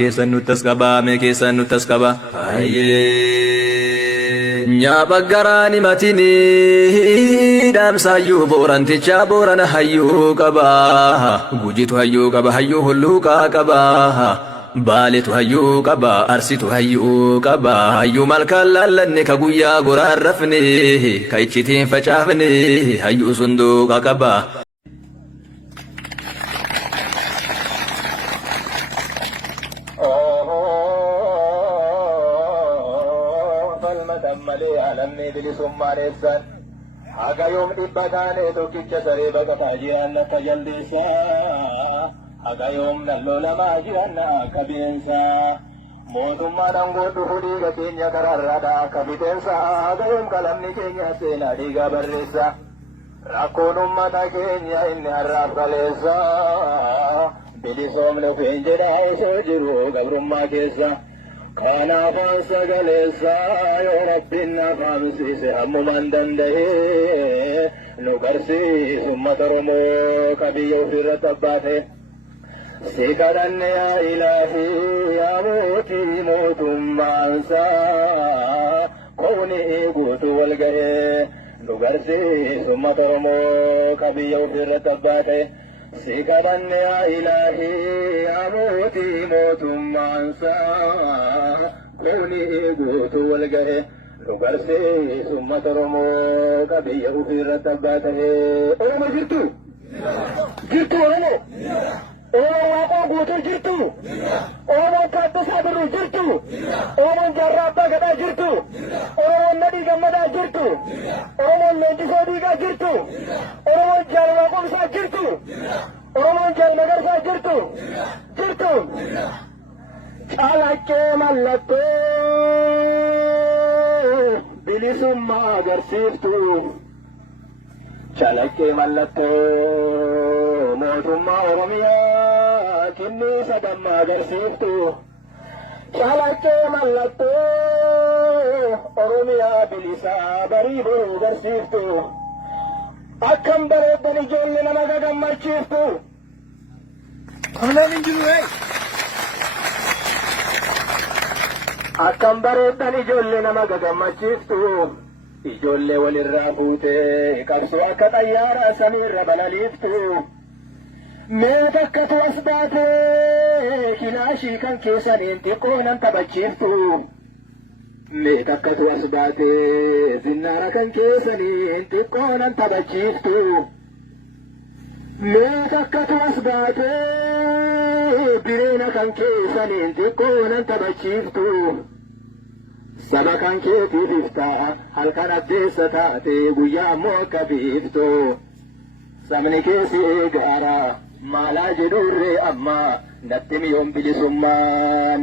keessa nutas qaba mee keessa nutas qaba nyaaba garaani matini damsayyuu booranticha boorana hayyuu qaba gujitu hayyuu qaba hayyuu hulluuqaa qaba baaletu hayyuu qaba arsitu hayyuu qaba hayyuu malkaan laallanne ka guyyaa goraan rafne ka iccitiin facaafne hayyuu sunduuqa qaba falmadammalee alamni bilisummaa dheessan haga yoom dhibba taane tokkicha saree baqataa jiran akka jaldeessaa haga yoom nalloo lamaa jiran akka bineensa mootummaadhaan godhu dhiiga keenya karaarraadha akka biteensa haga yoom qalamni keenya seenaa dhiigaa barreessa rakkoon ummata keenya inni har'aaf kaleessa bilisoomne ofeen jedha osoo jiru gabrummaa keessa kanaafaan sagaleessa yoo rabbiin afaamsiise hammumaan danda'e nu barsiisu ummata Oromoo ka biyya ofirratti abbaate si kadhanne yaa ilaahii yaa mootii mootummaansaa kooni guutu wal gahee nu barsiisu ummata Oromoo ka biyya ofirratti abbaate si kadhanne yaa ilaahii yaa mootii mootummaansaa kooni guutu wal gahee nu barsiisu ummata Oromoo ka biyya ofirratti abbaate Oromoo jirtu Oromoo Oromoo guutuu jirtu Oromoo Taaddasaa Birruu jirtu Oromoo Jaarraa Abbaa Gadaa jirtu Oromoo Nadhii Gammadaa jirtu Oromoo Leenjisoo Diigaa jirtu Oromoo Jaalala Qomsaa jirtu Oromoo Jaal Magarsaa jirtu calaqqee mallattoo bilisummaa agarsiiftu calaqqee mallattoo mootummaa Oromiyaa kinniisa damma agarsiiftu calaqqee mallattoo Oromiyaa bilisaa barii boruu agarsiiftu akkam bareeddan ijoollee nama gagammachiiftu akkam bareeddan ijoollee nama gagammachiiftu ijoollee walirraa fuutee qabsoo akka xayyaaraa samiirra balaliiftu mee takkatu as baatee kilaashii kan keessaniin xiqqoo nan taphachiiftu mee takkatu as baatee zinnaara kan keessaniin xiqqoo nan taphachiiftu mee takkatu as baatee bireena kan keessaniin xiqqoo nan taphachiiftu saba kan keetiif iftaa halkan addeessa taate guyyaa ammoo akka biiftu sabni keessi eegaara maalaa jedhurree amma natti miyoon bilisummaa